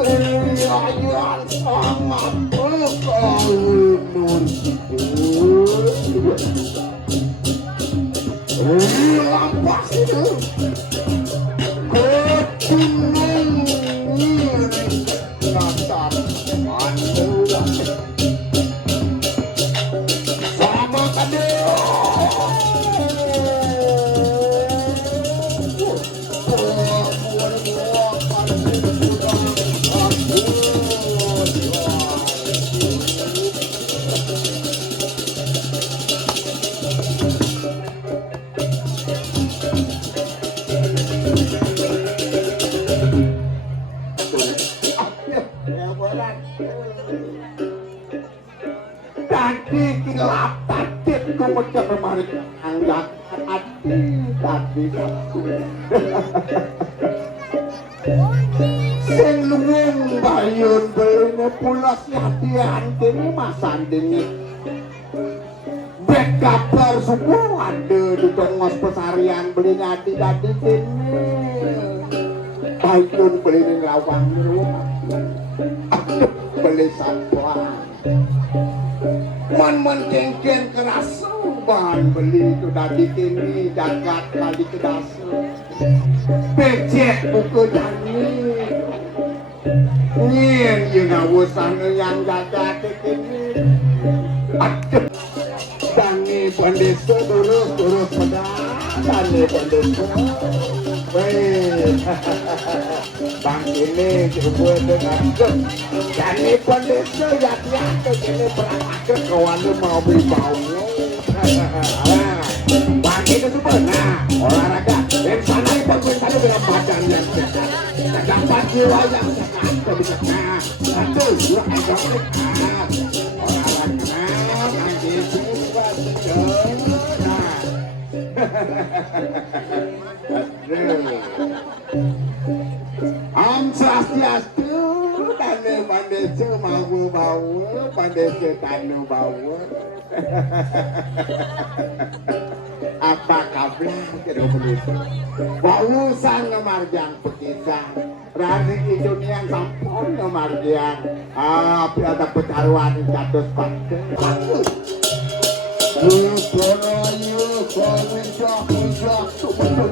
Kalian sangat berkawan. Lampas itu ketunung nasab manula sama kadeo tadi kilap tadi kemudian kemarin anggap tadi sing luwung bayun belune pulas latihan kene masandingi bek kabar semua ada di tengos pesarian beli nyati tadi kene bayun beli lawang rumah beli satwa man kengken keras bahan beli itu tadi kini jagat kali kedas becek buku jani nyen yang awasan yang jagat kini aduh dani pandesa terus pedas dani pandesa bang ini coba dengan dani pandesa jati-jati kini berangkat kawan mau beli bau bang ini coba nah olahraga yang sana ipun sana dengan badan yang sehat terdapat jiwa yang sehat kebijaksanaan satu dua tiga olahraga nanti coba nah Om Swastiastu tanu pandesa mau pandesa tanu bawa apa kabar kira begitu bau sang marjang pekisan rani dunia sampun marjang ada pertaruhan kados pantai Yuk,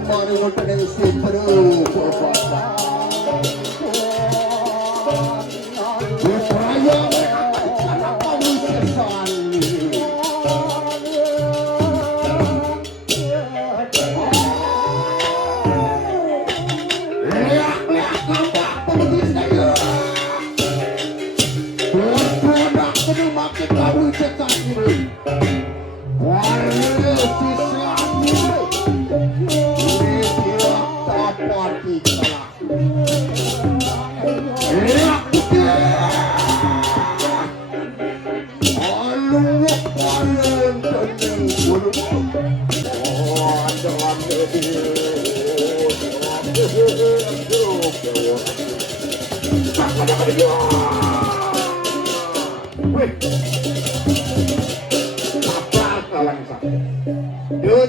mari ngoten sing terus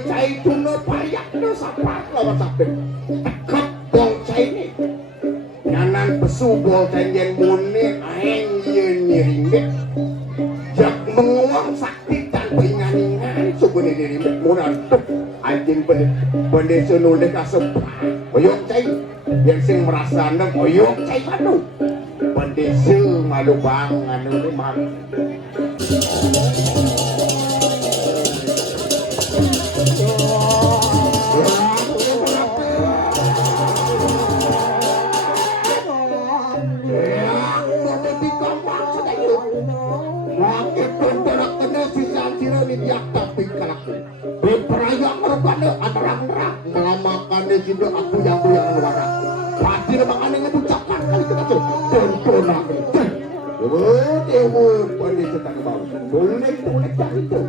cai duno payak no sapat lawan sabeng tekep bong cai ni nyanan pesu bol cenjen muni aeng yen nyiringgit jak menguang sakti tanpa ingan-ingan subuni dirimbit munan tuh anjing pendesa nulis kasempah oyok cai yang sing merasa nem oyok cai padu pendesa malu bang anu rumah Jindo aku yang luar pasti memang aneh ngebucakan kali kita tuh tontonan dewa pandai setan bau boleh itu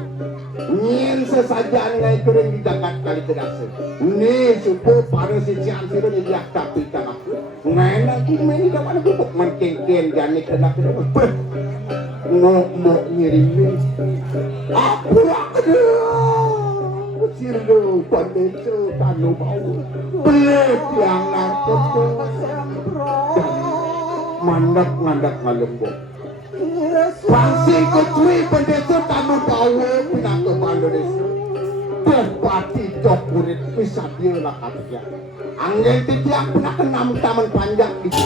nyen sesajan ngai kering di jagat kali kedasa ini supo para sisian siro di jak tapi tak ngai lagi main di mana gubuk menkengken jani kena kena ngok ngirim aku siru paneso tanu mau belek yang narkoba mandak ngalembok Pangsing kecui paneso tanu mau pinatu Indonesia berpati jok kurit bisa dia lah katanya angin tidak pernah kenam taman panjang itu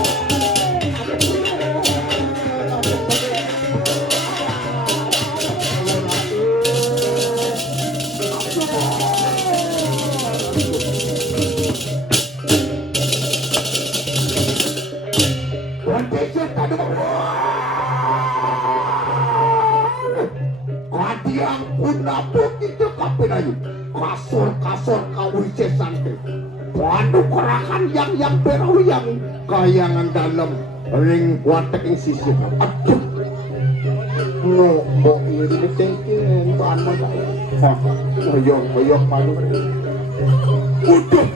yang punapuk itu kapinayu kasur kawin sesante waduh kerakan yang perawi yang kayangan dalam ring watek sisir aduh no ini tengkin bahan mata boyok padu udah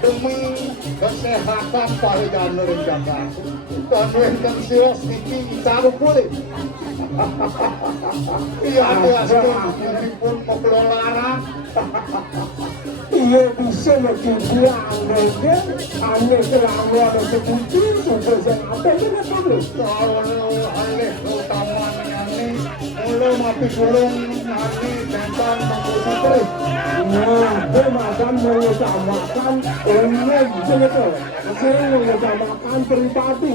demi kesehatan pahidana renjakan dan sios tiki taruh boleh iya dia pun mengelola Ia bisa berjuang dengan hanya selama ada sebuti sudah sampai dengan boleh. Kalau alih utamanya nih, belum api gulung nanti tentang menggunakan terus. Nah, bermakan mengutamakan ini betul. Saya mengutamakan pribadi.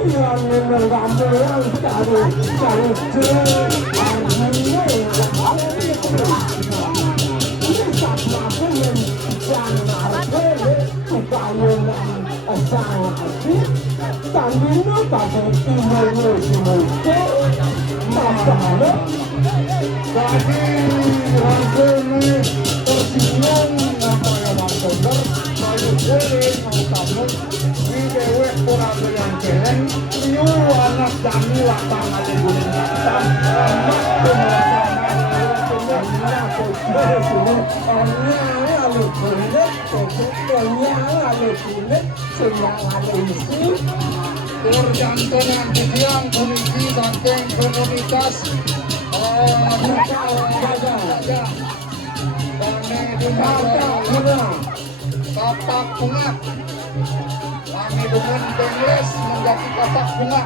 Yang mengambil cari Jadi langsung nih tersinggung apa yang maksudnya kalau boleh mau kamu di dewek kurang yang keren liu anak dami lapangan di gunung hitam amat Perjantonan ketiang kunci banteng komunitas kapak bunga kami dengan Bengles menjadi kapak bunga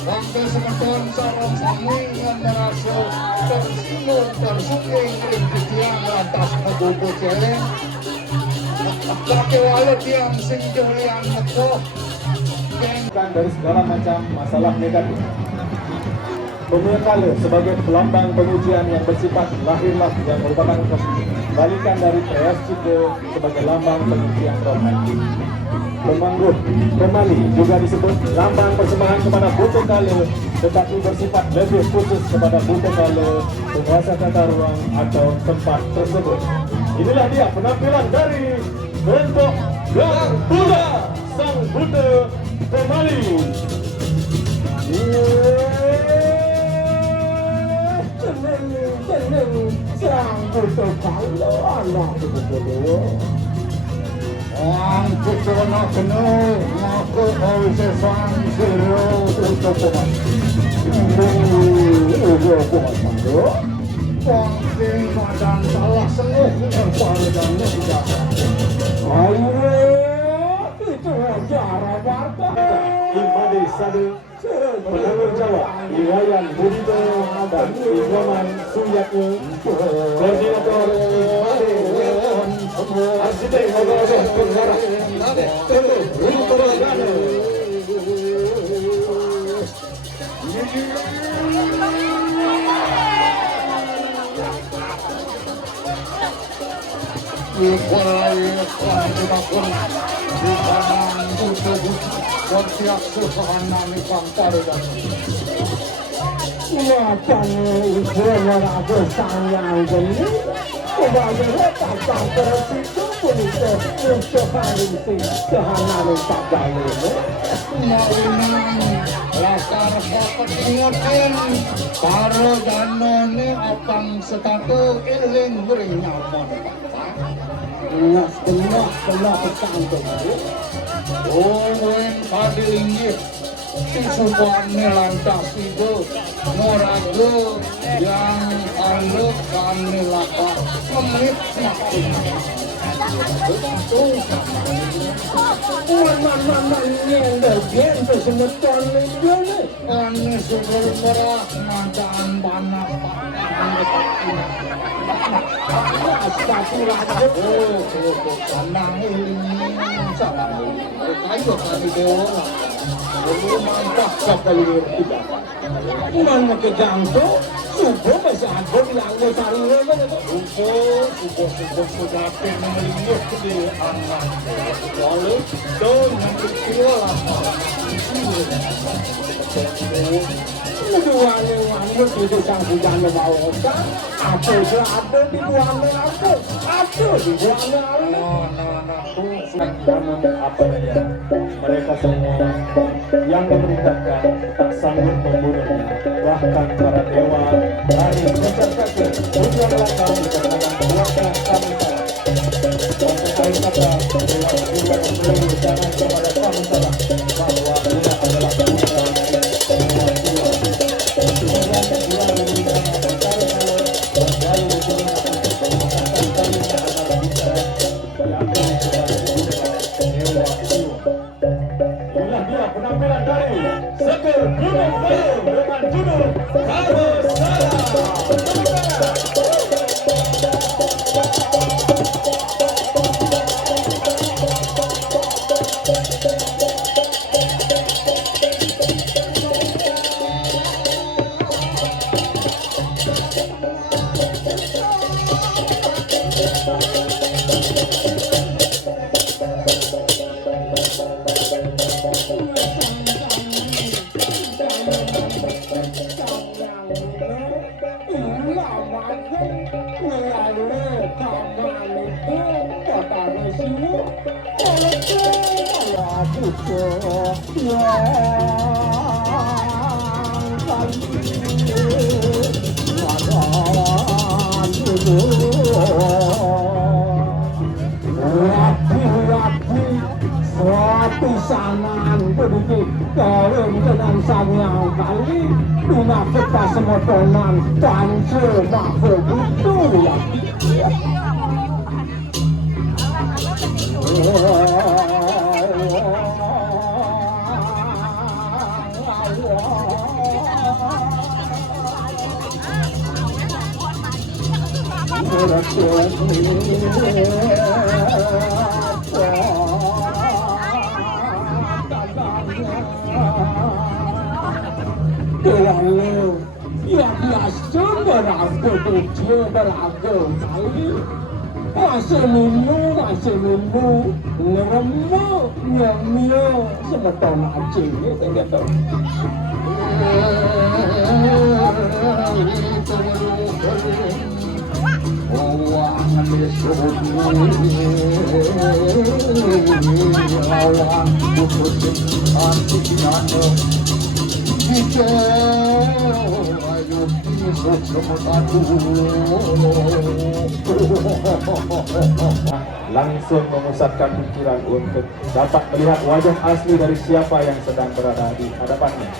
Waktu semeton sarang sami yang merasa tersinggung tersungking ringgitian lantas ngebubu celeng Laki walet yang sing julian mekoh dari segala macam masalah negatif. Pemilihan kala sebagai pelambang pengujian yang bersifat lahirlah yang merupakan kebalikan dari prayascita sebagai lambang pengujian rohani. Pemanggut, pemali juga disebut lambang persembahan kepada buta kala, tetapi bersifat lebih khusus kepada buta kala, penguasa tata ruang atau tempat tersebut. Inilah dia penampilan dari kelompok Gang Buddha Sang Buddha Pemali. Sang Buddha kalau anak itu. Ang kuto na kano Ako ay sa sang siro Uto ko man Udo ko masando. Ang ting madan salah senguh Ang paradan na ijasa Ayo, itu cara warta. Imade Sadu, Penanggur Jawa, Iwayan Budito, dan Iwaman Suyatnya, Koordinator Imade, Arsitek Mogodo Pengarah, Runtolagane. Ikurai Kwan Jibakun Di kanan buto buto Wartiak suhanan ni Kwan paradan Macam itu ada sayang gini. Kebanyakan tak tersitu pun itu hari ini kehanan tak jalan. Maunan Lakar dapat ingatin Para danone Apang setatu iling berinyaman Nas kena pesantren. Owen tadi inggit Sisupan lantas itu Morago yang aluk kami lakar Memit makin Man yang bagian semeton itu ni. Kami sudah merah Mantan banak Astagfirullah. Tenang ini Salah Kayu kami dewa Belum mantap sekali kita Man kejanto, subuh masih ada yang mencari lagi. Subuh sudah melinggih di anak lalu dan yang kedua lah Duane wangi di sang bujane bawosa, apa dia ada di duane aku, ada di duane aku. Namun apa daya, mereka semua yang memerintahkan tak sanggup membunuhnya. Bahkan para dewa hari mencatatkan tujuan langkah dikarenakan buatnya kami salah. Sampai akhir kata dewa juga memberi jangan kepada kami salah bahwa dia adalah putra dewa tua. Kemudian dia memberikan mencari Allah dan lalu berguna untuk memasakkan kami agar bisa diambil sebagai dewa tua. Inilah dia penampilan dari Sekar Gunung Bayung dengan judul Kamesara. Pisangan pedikit kawin dengan sang yang kali bina kita semotonan tancu makhluk itu ya. Lalu ya biasa berago tujuh berago kali masih minum ngeremuk nyamil sebetul aja gitu. Langsung memusatkan pikiran untuk dapat melihat wajah asli dari siapa yang sedang berada di hadapannya.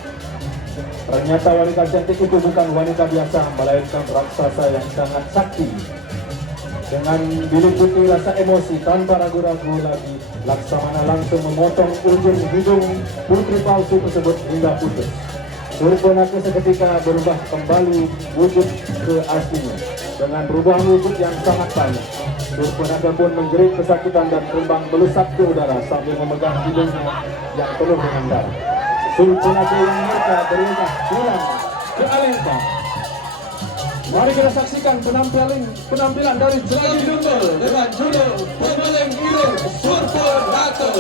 Ternyata wanita cantik itu bukan wanita biasa, melainkan raksasa yang sangat sakti. Dengan diliputi rasa emosi tanpa ragu-ragu lagi, Laksamana langsung memotong ujung hidung putri palsu tersebut hingga putus. Surpanaka seketika berubah kembali wujud ke aslinya. Dengan perubahan wujud yang sangat panik, Surpanaka pun menjerit kesakitan dan terbang melesat ke udara sambil memegang hidungnya yang penuh dengan darah. Surpanaka yang murka berubah pulang ke Alengka. Mari kita saksikan penampilan dari Jelajah Jungle dengan judul Pembeleng Hidup Surpanaka.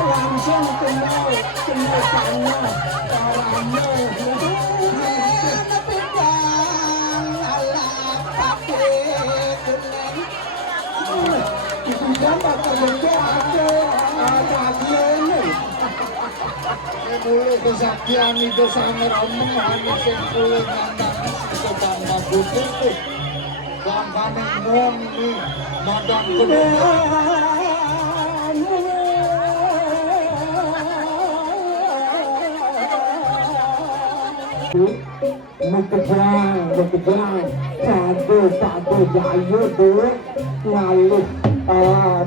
Langsung kenal sana orangnya Mulai kesaktian itu sangat omong hanya sempurna nandang sebangga putih bangkane ngom ni madang Bekegang, padu jaya tu ngalih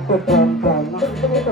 pedan-pedan.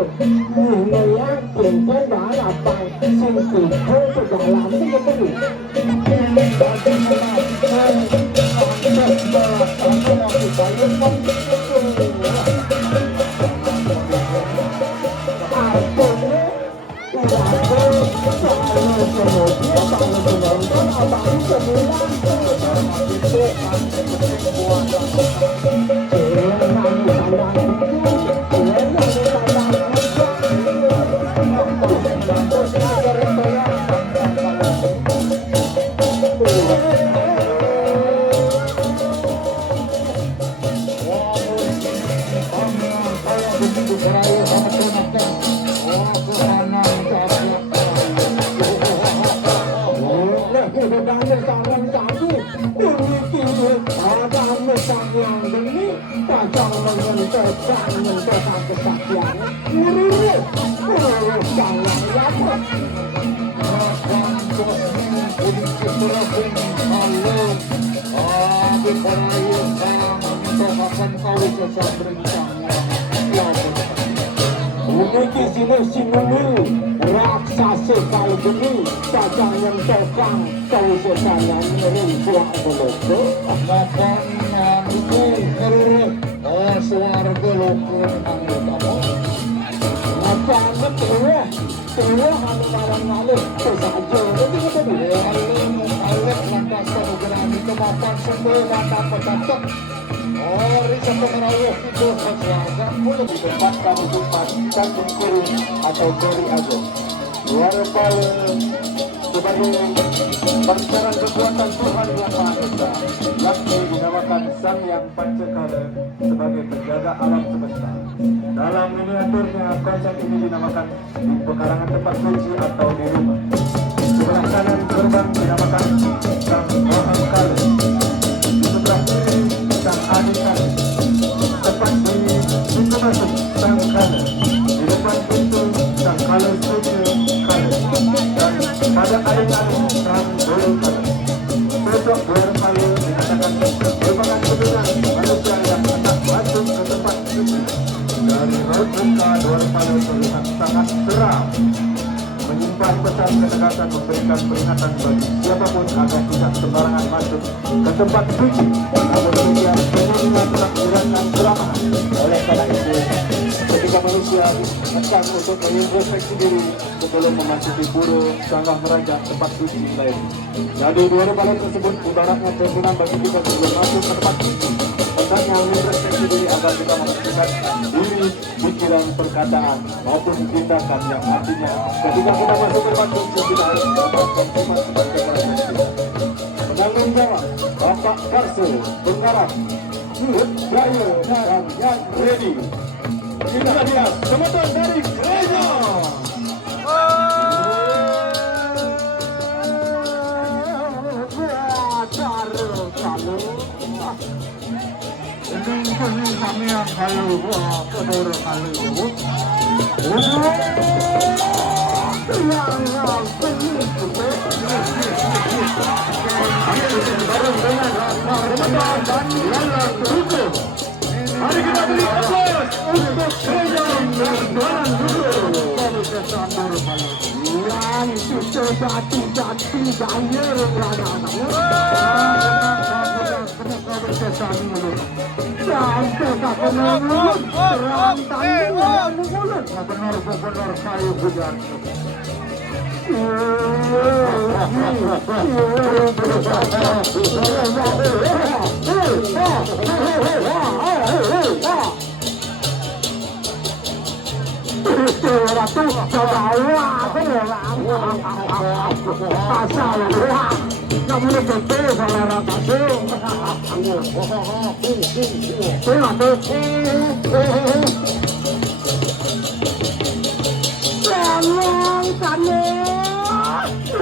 Uniki sini sinulu raksasa kau geni tajam yang tokang kau sesana miring buang beloko makan itu kerurut suara beloko anggota macam tewa hanya malam malam sesaja betul alim lantas kemudian kemapan semua mata pecatok riset pengerawah itu keluarga mulai di tempat kamu tempatkan bengkuru atau gori aja luar paling sebagai pancaran kekuatan Tuhan yang Maha Esa Lakshmi dinamakan Sang Yang Pancakala sebagai penjaga alam semesta. Dalam miniaturnya konsep ini dinamakan di pekarangan tempat suci atau di rumah. Sebelah kanan gerbang dinamakan Sang Mahakala, di sebelah kiri Sang Adikala, tepat di pintu masuk Sang Kala, di depan pintu Sang Kala Studio Kala, dan pada alun-alun Sang Guru Kala. Besok Dwarapala dikatakan merupakan kebenaran manusia yang hendak masuk ke tempat suci. Dari raut muka Dwarapala terlihat sangat seram, menyimpan pesan ketegasan, memberikan peringatan bagi siapapun agar tidak sembarangan masuk ke tempat suci. Namun demikian, penuhnya takdiran dan keramahan. Oleh karena itu, ketika manusia akan untuk mengintrospeksi diri sebelum memasuki pura sanggah meraja tempat suci lain. Jadi Dwarapala tersebut ibaratnya cerminan bagi kita sebelum masuk ke tempat suci. Hendaknya mengintrospeksi diri agar kita memastikan diri, pikiran, perkataan maupun tindakan yang artinya ketika kita masuk ke tempat suci kita harus mendapatkan iman sebagai proses kita. Penanggung jawab Bapak Karso Penggarap Sulut Jaya dan yang ready. Inilah dia teman-teman dari gereja. Ini kami yang kalau kedua kali itu, Mari kita beri aplaus untuk gereja Tuhan dulu. Yang itu jati-jati daya benar-benar kayu hujan.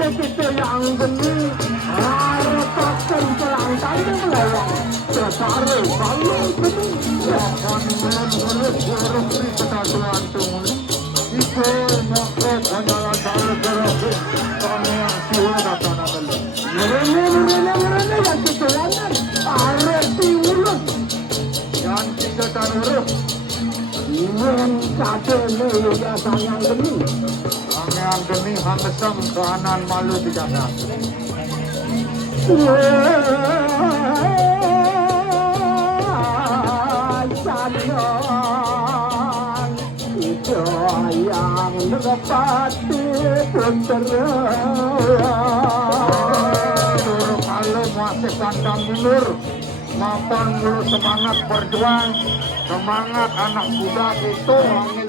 Kita yang geni harapkan celangkannya melewat tertarik balik geni jangan menurut kesatuan tumuli itu maksud hanyalah cara gerak kami yang siwa datang balik mereka yang kecelangan arti ulut yang kita taruh yang kata meluya sayang geni yang demi hangesam keanan malu tidak ada. Sayang itu yang mendapati penterang. Kalau sesandang mundur maupun mulu semangat berjuang, semangat anak muda itu angin